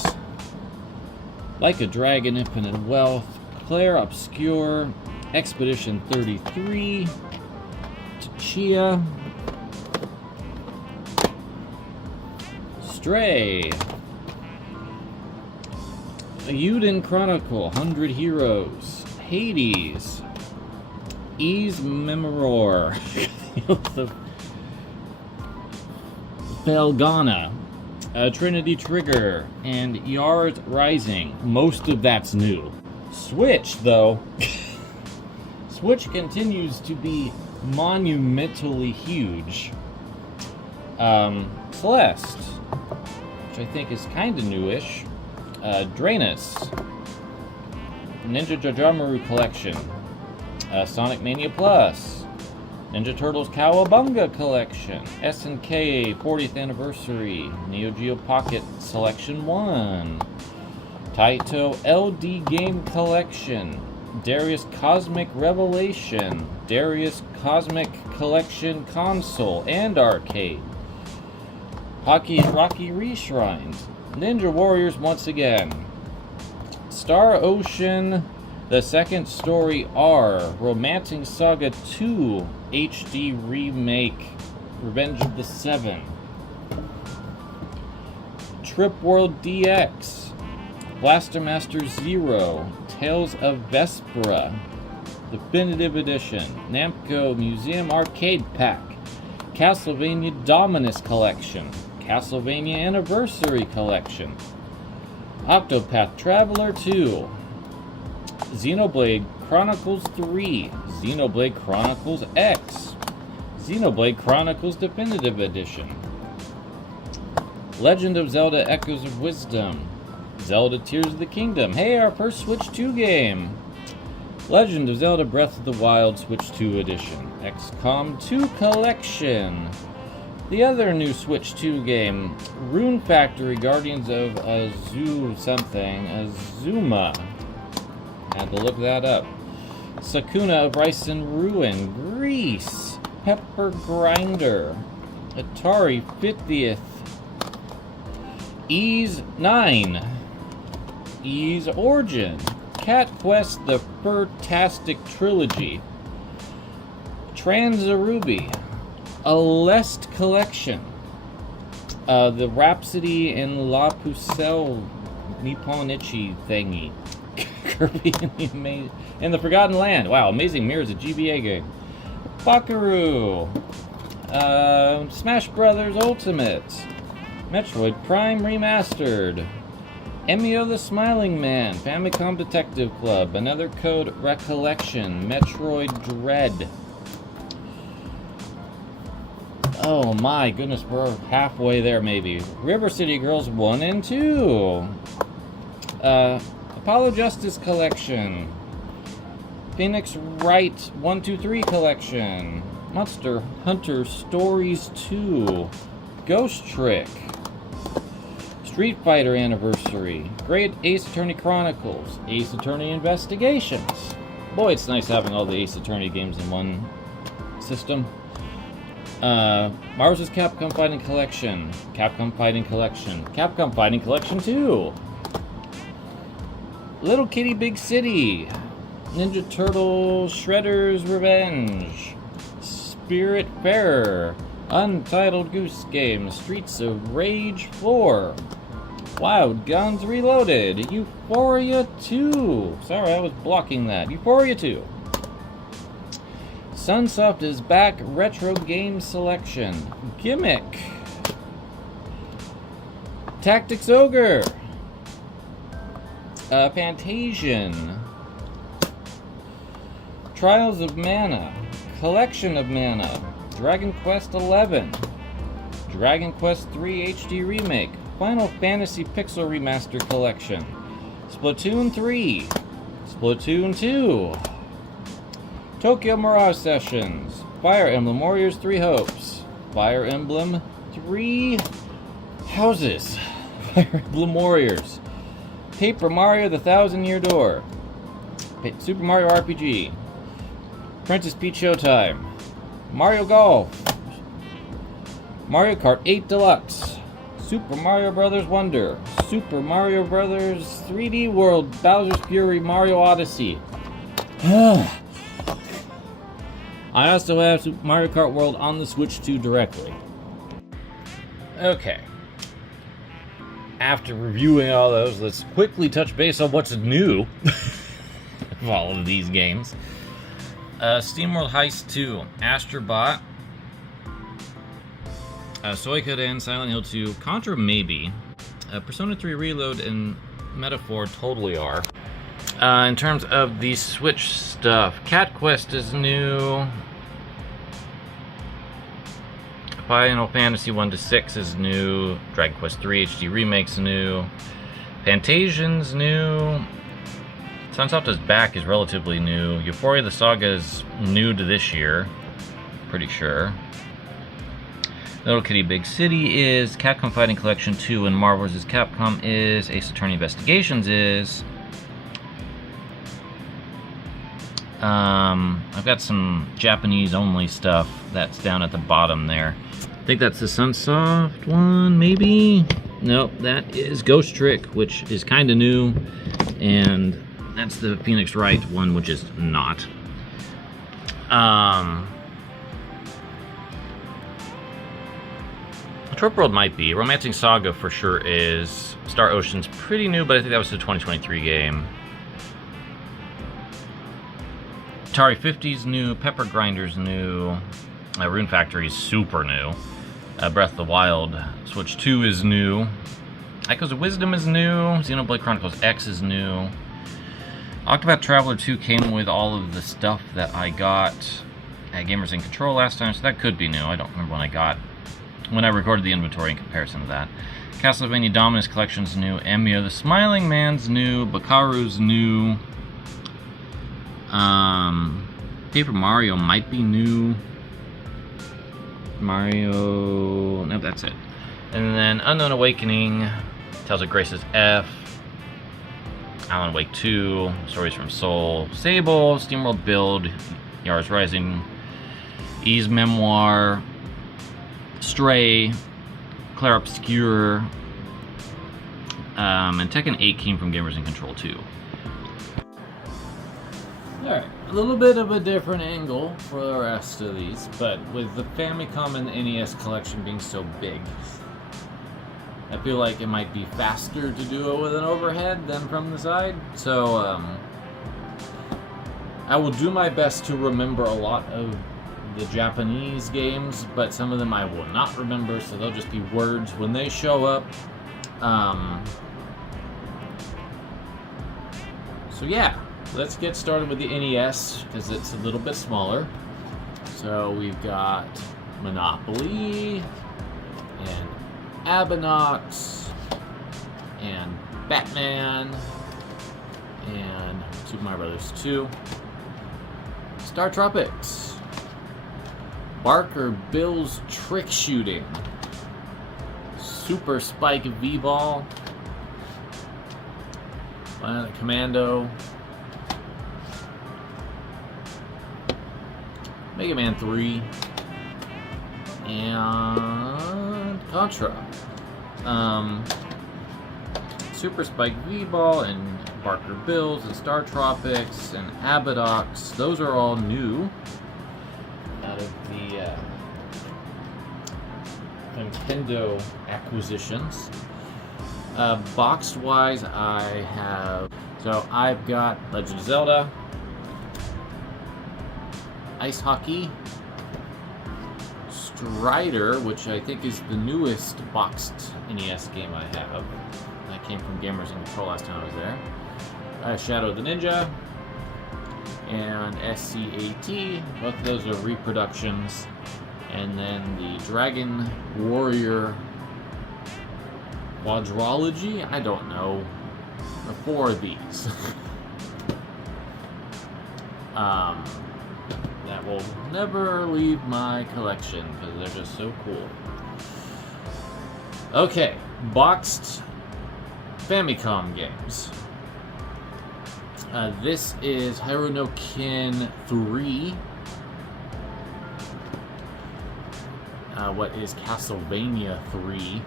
Like a Dragon Infinite Wealth, Claire Obscure, Expedition 33, Tchia, Stray, Euden Chronicle, 100 Heroes, Hades, Ys Memoror, Felghana, Trinity Trigger, and Yard Rising. Most of that's new. Switch, though. Switch continues to be monumentally huge. Celeste, which I think is kind of newish. Draenus, Ninja Jajamaru Collection, Sonic Mania Plus, Ninja Turtles Cowabunga Collection, SNK 40th Anniversary, Neo Geo Pocket Selection 1, Taito LD Game Collection, Darius Cosmic Revelation, Darius Cosmic Collection Console and Arcade, Hockey Rocky Reshrines, Ninja Warriors once again, Star Ocean, The Second Story R, Romancing Saga 2 HD Remake, Revenge of the Seven, Trip World DX, Blaster Master Zero, Tales of Vespera, Definitive Edition, Namco Museum Arcade Pack, Castlevania Dominus Collection, Castlevania Anniversary Collection, Octopath Traveler 2, Xenoblade Chronicles 3, Xenoblade Chronicles X, Xenoblade Chronicles Definitive Edition, Legend of Zelda Echoes of Wisdom, Zelda Tears of the Kingdom, hey, our first Switch 2 game, Legend of Zelda Breath of the Wild Switch 2 Edition, XCOM 2 Collection, the other new Switch 2 game, Rune Factory Guardians of Azuma. Had to look that up. Sakuna of Rice and Ruin, Grease, Pepper Grinder, Atari 50th, Ease 9, Ease Origin, Cat Quest The Furtastic Trilogy, Transaruby, a Lest Collection, the Rhapsody and La Pucelle Nipponichi thingy, Kirby and the Forgotten Land. Wow, Amazing Mirrors, a GBA game. Buckaroo, Smash Brothers Ultimate, Metroid Prime Remastered, Emio the Smiling Man, Famicom Detective Club, Another Code Recollection, Metroid Dread. Oh my goodness, we're halfway there maybe. River City Girls 1 and 2. Apollo Justice Collection. Phoenix Wright 1, 2, 3 Collection. Monster Hunter Stories 2. Ghost Trick. Street Fighter Anniversary. Great Ace Attorney Chronicles. Ace Attorney Investigations. Boy, it's nice having all the Ace Attorney games in one system. Mars vs. Capcom Fighting Collection, Capcom Fighting Collection, Capcom Fighting Collection 2, Little Kitty Big City, Ninja Turtles Shredder's Revenge, Spirit Farer, Untitled Goose Game, Streets of Rage 4, Wild Guns Reloaded, Euphoria 2, sorry I was blocking that, Euphoria 2, Sunsoft is back, Retro Game Selection, Gimmick, Tactics Ogre, Fantasian, Trials of Mana, Collection of Mana, Dragon Quest XI, Dragon Quest III HD Remake, Final Fantasy Pixel Remaster Collection, Splatoon 3, Splatoon 2, Tokyo Mirage Sessions, Fire Emblem Warriors 3 Hopes, Fire Emblem 3 Houses, Fire Emblem Warriors, Paper Mario The Thousand Year Door, Super Mario RPG, Princess Peach Showtime, Mario Golf, Mario Kart 8 Deluxe, Super Mario Bros. Wonder, Super Mario Bros. 3D World, Bowser's Fury, Mario Odyssey. I also have Super Mario Kart World on the Switch 2 directly. Okay. After reviewing all those, let's quickly touch base on what's new of all of these games. SteamWorld Heist 2, Astrobot, Suikoden, Silent Hill 2, Contra maybe. Persona 3 Reload and Metaphor totally are. In terms of the Switch stuff, Cat Quest is new. Final Fantasy 1-6 is new. Dragon Quest 3 HD Remake's new. Fantasian's new. Sunsoft is Back is relatively new. Euphoria the Saga is new to this year. Pretty sure. Little Kitty Big City is. Capcom Fighting Collection 2 and Marvel vs. Capcom is. Ace Attorney Investigations is. I've got some Japanese only stuff that's down at the bottom there. I think that's the Sunsoft one, maybe? Nope, that is Ghost Trick, which is kind of new. And that's the Phoenix Wright one, which is not. Trope World might be. Romancing Saga for sure is. Star Ocean's pretty new, but I think that was the 2023 game. Atari 50's new. Pepper Grinder's new. Rune Factory's super new. Breath of the Wild. Switch 2 is new. Echoes of Wisdom is new. Xenoblade Chronicles X is new. Octopath Traveler 2 came with all of the stuff that I got at Gamers in Control last time, so that could be new. I don't remember when I recorded the inventory in comparison to that. Castlevania Dominus Collection's new. Emiya the Smiling Man's new. Bakaru's new. Paper Mario might be new. Mario... Nope, that's it. And then Unknown Awakening, Tales of Grace's F, Alan Wake 2, Stories from Seoul, Sable, SteamWorld Build, Yars Rising, E's Memoir, Stray, Clair Obscur, and Tekken 8 came from Gamers in Control 2. Alright, a little bit of a different angle for the rest of these, but with the Famicom and the NES collection being so big, I feel like it might be faster to do it with an overhead than from the side. So, I will do my best to remember a lot of the Japanese games, but some of them I will not remember, so they'll just be words when they show up. So yeah, let's get started with the NES, because it's a little bit smaller. So we've got Monopoly, and Abinox, and Batman, and Super Mario Brothers 2, Star Tropics, Barker Bill's Trick Shooting, Super Spike V-Ball, Planet Commando, Mega Man 3, and Contra. Super Spike V-Ball and Barker Bills and Star Tropics and Abidox, those are all new out of the Femtendo acquisitions. Boxed wise, I've got Legend of Zelda, Ice Hockey, Strider, which I think is the newest boxed NES game I have. That came from Gamers in Control last time I was there. Shadow the Ninja, and SCAT, both of those are reproductions. And then the Dragon Warrior Quadrology, I don't know. The 4 of these. That will never leave my collection because they're just so cool. Okay, boxed Famicom games. This is Hyrule no Ken 3. What is Castlevania 3?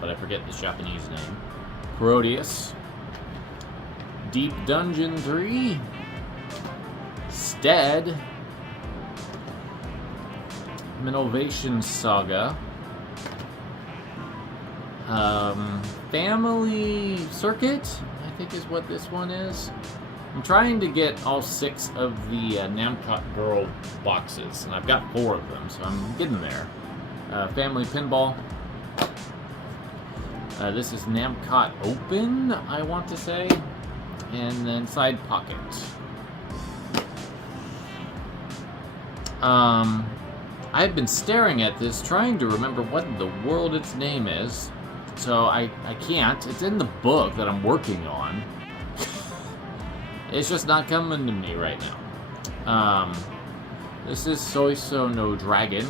But I forget the Japanese name. Proteus. Deep Dungeon 3. Stead. Innovation Saga. Family Circuit, I think is what this one is. I'm trying to get all 6 of the Namcot Girl boxes, and I've got 4 of them, so I'm getting there. Family Pinball. This is Namcot Open, I want to say. And then Side Pocket. I've been staring at this, trying to remember what in the world its name is. So I can't. It's in the book that I'm working on. It's just not coming to me right now. This is Soy So No Dragon.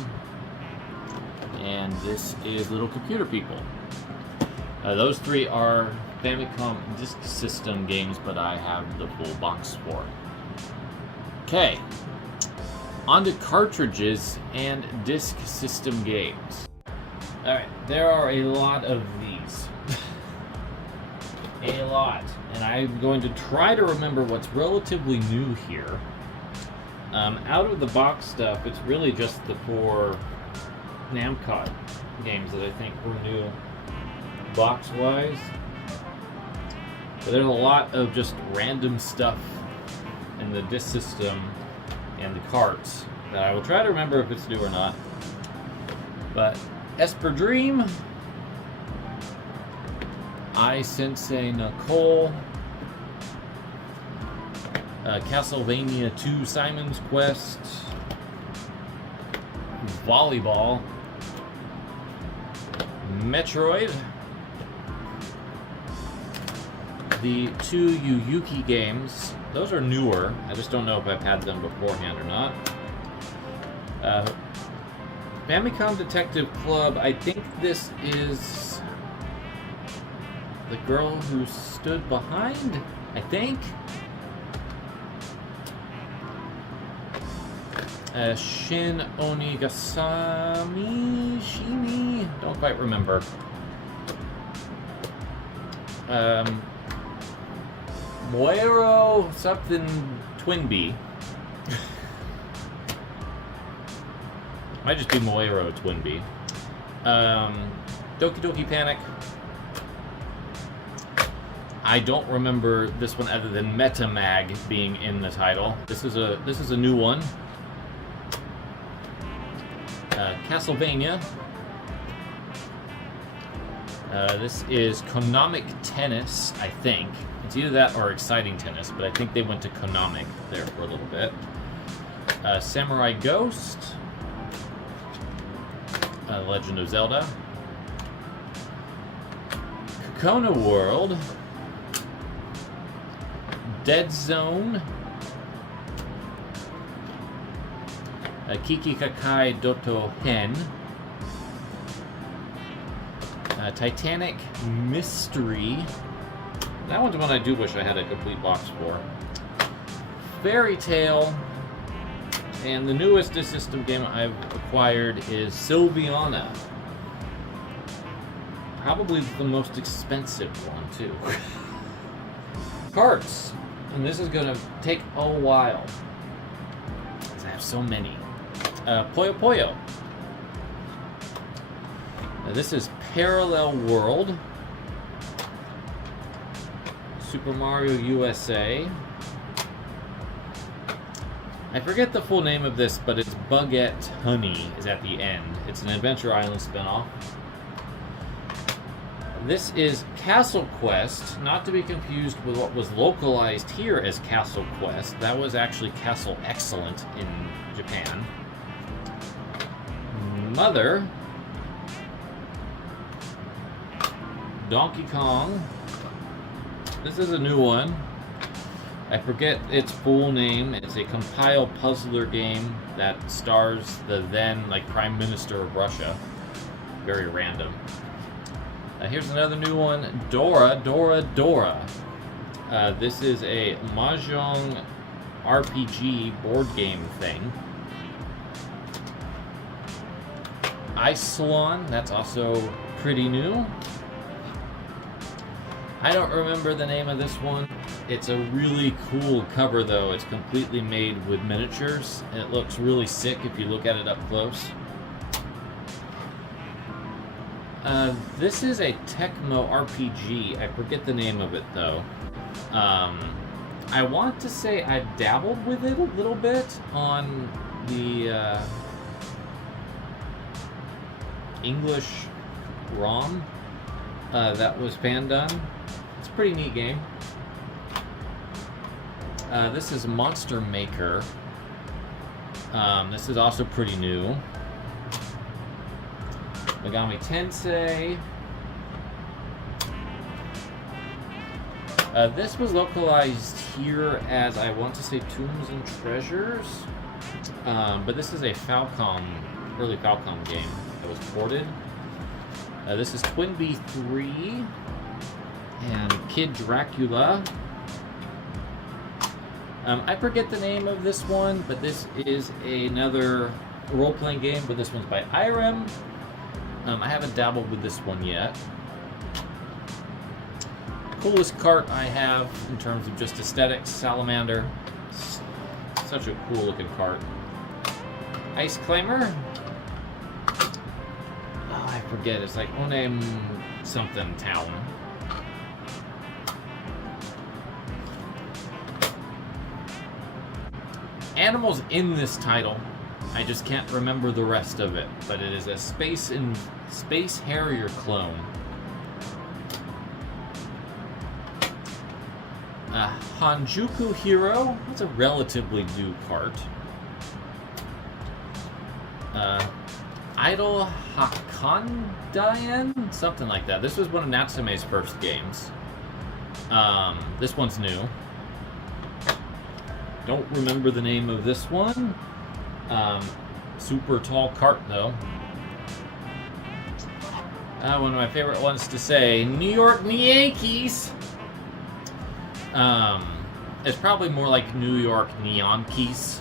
And this is Little Computer People. Those three are Famicom Disk System games, but I have the full box for. Okay. On to cartridges and disk system games. Alright, there are a lot of these. A lot. And I'm going to try to remember what's relatively new here. Out of the box stuff, it's really just the 4 Namcot games that I think were new box-wise. But there's a lot of just random stuff in the disk system and the carts that I will try to remember if it's new or not. But Esper Dream, I Sensei Nicole, Castlevania 2 Simon's Quest, Volleyball, Metroid, the 2 Yuyuki games. Those are newer. I just don't know if I've had them beforehand or not. Famicom Detective Club, I think this is The Girl Who Stood Behind, I think. Shin Onigasami Shimi, don't quite remember. Moero something Twinbee. Might just be Moero Twinbee. Doki Doki Panic. I don't remember this one other than Metamag being in the title. This is a new one. Castlevania. This is Konamic Tennis, I think. It's either that or Exciting Tennis, but I think they went to Konamic there for a little bit. Samurai Ghost. Legend of Zelda. Kokona World. Dead Zone. Kiki Kakai Doto Hen. Titanic Mystery. That one's one I do wish I had a complete box for. Fairy Tale. And the newest system game I've acquired is Sylviana. Probably the most expensive one, too. Carts. And this is going to take a while, because I have so many. Puyo Puyo. Now, this is Parallel World. Super Mario USA. I forget the full name of this, but it's Buggette Honey is at the end. It's an Adventure Island spinoff. This is Castle Quest, not to be confused with what was localized here as Castle Quest. That was actually Castle Excellent in Japan. Mother. Donkey Kong. This is a new one. I forget its full name. It's a compile puzzler game that stars the then Prime Minister of Russia. Very random. Here's another new one, Dora. This is a Mahjong RPG board game thing. Isilon, that's also pretty new. I don't remember the name of this one. It's a really cool cover though. It's completely made with miniatures, and it looks really sick if you look at it up close. This is a Tecmo RPG. I forget the name of it though. I want to say I've dabbled with it a little bit on the English ROM that was fan done. It's a pretty neat game. This is Monster Maker. This is also pretty new. Megami Tensei. This was localized here as, I want to say, Tombs and Treasures. But this is a Falcom, early Falcom game that was ported. This is Twin Bee 3 and Kid Dracula. I forget the name of this one, but this is another role-playing game, but this one's by Irem. I haven't dabbled with this one yet. Coolest cart I have in terms of just aesthetics, Salamander. Such a cool looking cart. Ice Climber. Oh, I forget, it's like Onem something town. Animals in this title. I just can't remember the rest of it, but it is a Space Harrier clone. Hanjuku Hero. That's a relatively new cart. Idol Hakandayan? Something like that. This was one of Natsume's first games. This one's new. Don't remember the name of this one. Super tall cart, though. One of my favorite ones to say, New York Yankees. It's probably more like New York Neon Keys,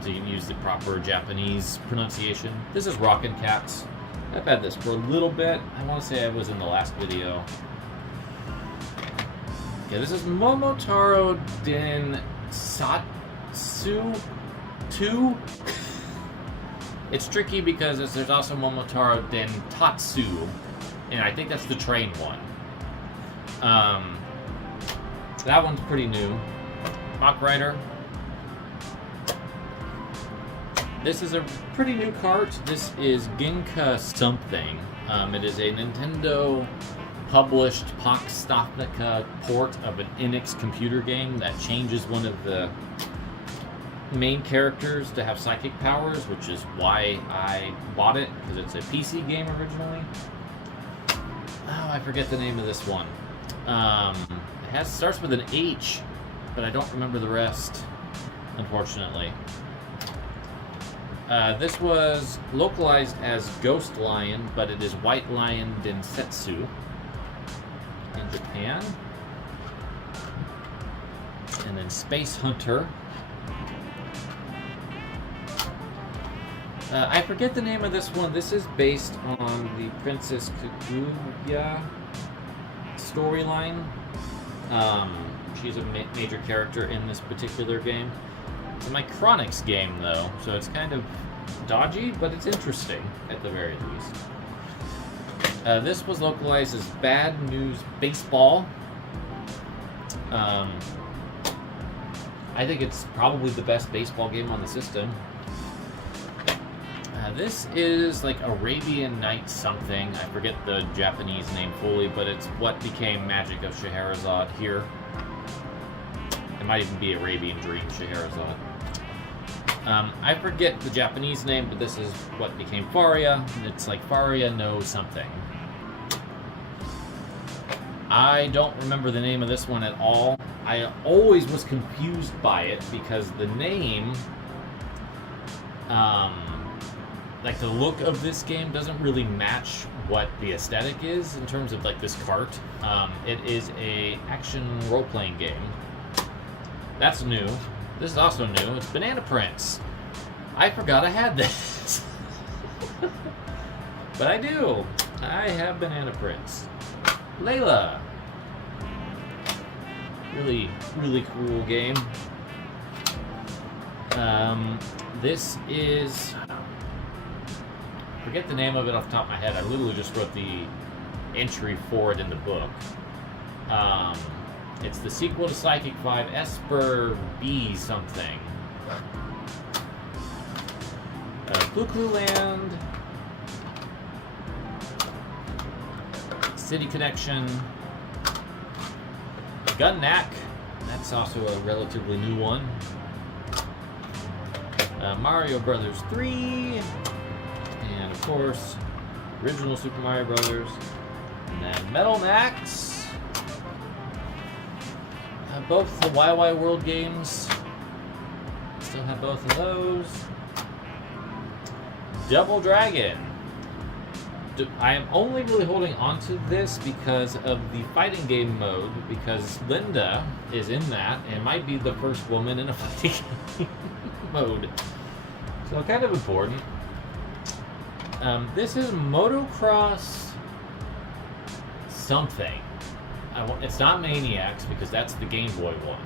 so you can use the proper Japanese pronunciation. This is Rockin' Cats. I've had this for a little bit. I want to say I was in the last video. Okay, this is Momotaro Den Satsu 2. It's tricky because there's also Momotaro Den Tatsu, and I think that's the train one. That one's pretty new. Hawk Rider. This is a pretty new cart. This is Ginka something. It is a Nintendo published Pakstavnica port of an Enix computer game that changes one of the main characters to have psychic powers, which is why I bought it, because it's a PC game originally. Oh, I forget the name of this one. It starts with an H, but I don't remember the rest, unfortunately. This was localized as Ghost Lion, but it is White Lion Densetsu in Japan. And then Space Hunter. I forget the name of this one. This is based on the Princess Kaguya storyline. She's a major character in this particular game. It's a Micronix game, though, so it's kind of dodgy, but it's interesting, at the very least. This was localized as Bad News Baseball. I think it's probably the best baseball game on the system. This is like Arabian Night something. I forget the Japanese name fully, but it's what became Magic of Scheherazade here. It might even be Arabian Dream Scheherazade. I forget the Japanese name, but this is what became Faria. It's like Faria no something. I don't remember the name of this one at all. I always was confused by it because the name, like the look of this game doesn't really match what the aesthetic is in terms of like this cart. It is a action role-playing game. That's new. This is also new. It's Banana Prince. I forgot I had this. But I do. I have Banana Prince. Layla. Really, really cool game. This is... I forget the name of it off the top of my head. I literally just wrote the entry for it in the book. It's the sequel to Psychic 5, Esper B something. Clue Land. City Connection, Gun Knack, that's also a relatively new one. Mario Brothers 3, and of course, original Super Mario Brothers, and then Metal Max. Both the YY World games, still have both of those. Double Dragon. I am only really holding on to this because of the fighting game mode, because Linda is in that and might be the first woman in a fighting game mode. So kind of important. This is Motocross something. It's not Maniacs because that's the Game Boy one.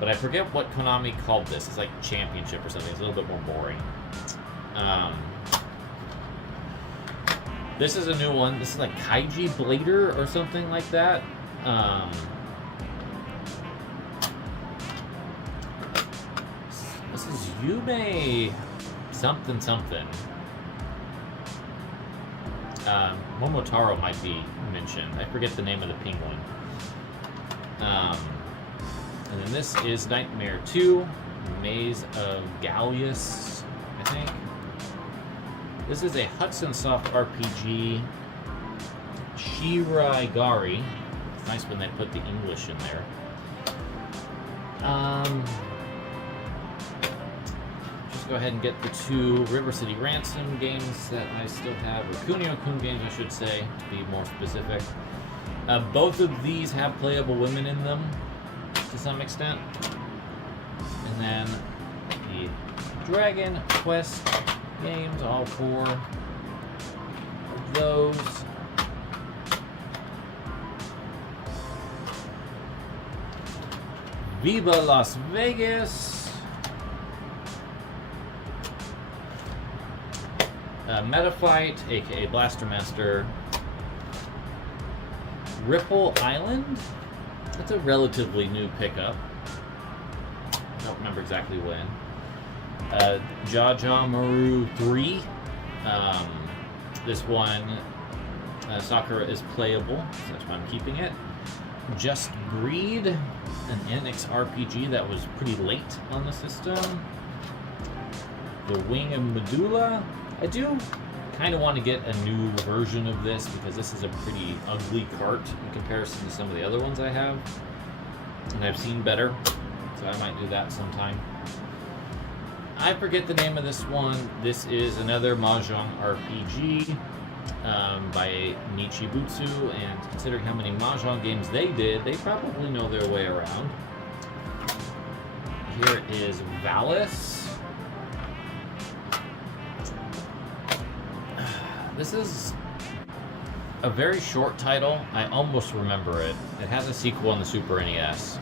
But I forget what Konami called this. It's like Championship or something. It's a little bit more boring. This is a new one. This is like Kaiji Blader or something like that. This is Yume something something. Momotaro might be mentioned. I forget the name of the penguin. And then this is Nightmare 2, Maze of Gallius, I think. This is a Hudson Soft RPG, Shiraigari. It's nice when they put the English in there. Just go ahead and get the two River City Ransom games that I still have, or Kunio-kun games, I should say, to be more specific. Both of these have playable women in them, to some extent. And then the Dragon Quest games, all four of those. Viva Las Vegas. Metafight, aka Blaster Master. Ripple Island. That's a relatively new pickup. I don't remember exactly when. Jaja Maru 3. This one, Sakura is playable, so that's why I'm keeping it. Just Greed, an NX RPG that was pretty late on the system. The Wing of Medulla. I do kind of want to get a new version of this because this is a pretty ugly cart in comparison to some of the other ones I have. And I've seen better, so I might do that sometime. I forget the name of this one. This is another Mahjong RPG by Nichibutsu, and considering how many Mahjong games they did, they probably know their way around. Here is Valis. This is a very short title. I almost remember it. It has a sequel on the Super NES,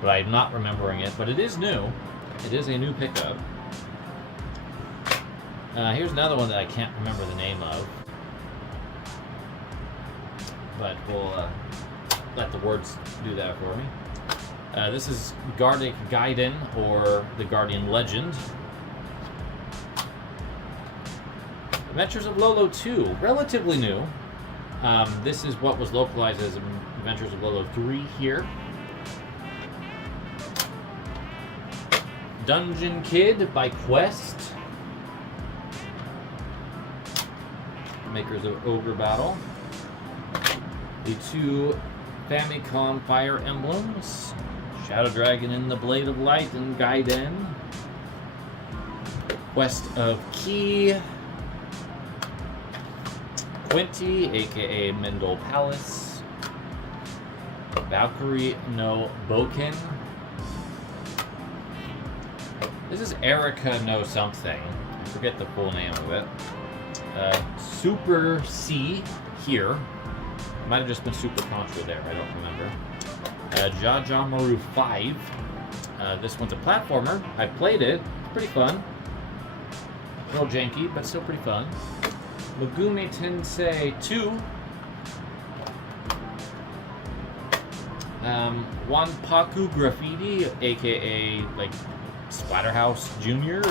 but I'm not remembering it, but it is new. It is a new pickup. Here's another one that I can't remember the name of, but we'll let the words do that for me. This is Gardic Gaiden, or the Guardian Legend. Adventures of Lolo 2, relatively new. This is what was localized as Adventures of Lolo 3 here. Dungeon Kid by Quest. Makers of Ogre Battle. The two Famicom Fire Emblems. Shadow Dragon and the Blade of Light and Gaiden. Quest of Key. Quinty, aka Mendel Palace. Valkyrie no Boken. This is Erica no something. I forget the full name of it. Super C here. It might have just been Super Contra there, I don't remember. Jaja Maru 5. This one's a platformer. I played it. It's pretty fun. A little janky, but still pretty fun. Megumi Tensei 2. Wanpaku Graffiti, aka like Splatterhouse Jr.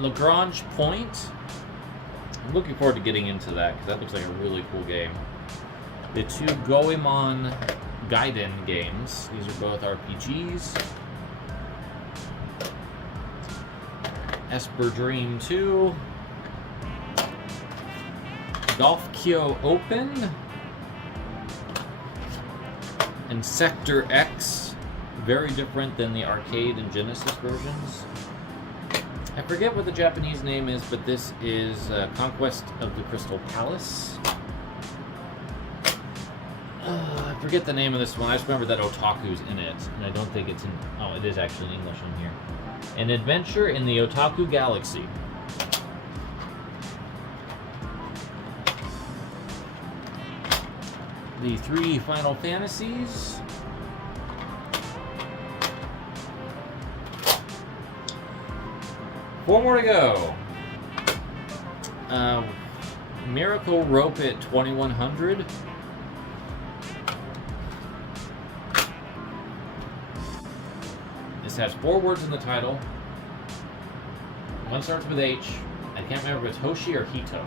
Lagrange Point. I'm looking forward to getting into that because that looks like a really cool game. The two Goemon Gaiden games. These are both RPGs. Esper Dream 2. Golf Kyo Open. And Sector X. Very different than the arcade and Genesis versions. I forget what the Japanese name is, but this is Conquest of the Crystal Palace. I forget the name of this one. I just remember that Otaku's in it, and I don't think it's in... Oh, it is actually in English on here. An Adventure in the Otaku Galaxy. The 3 Final Fantasies. Four more to go. Miracle Rope at 2100. This has 4 words in the title. One starts with H. I can't remember if it's Hoshi or Hito.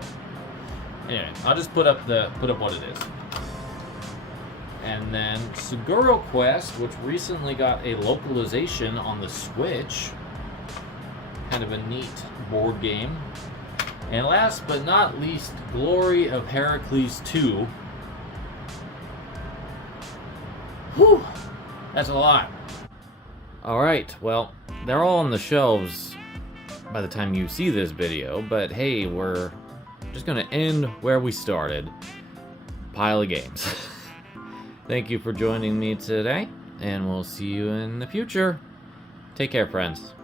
Anyway, I'll just put up what it is. And then Suguro Quest, which recently got a localization on the Switch. Kind of a neat board game. And last but not least, Glory of Heracles 2. Whew! That's a lot. Alright, well, they're all on the shelves by the time you see this video, but hey, we're just gonna end where we started. Pile of games. Thank you for joining me today, and we'll see you in the future. Take care, friends.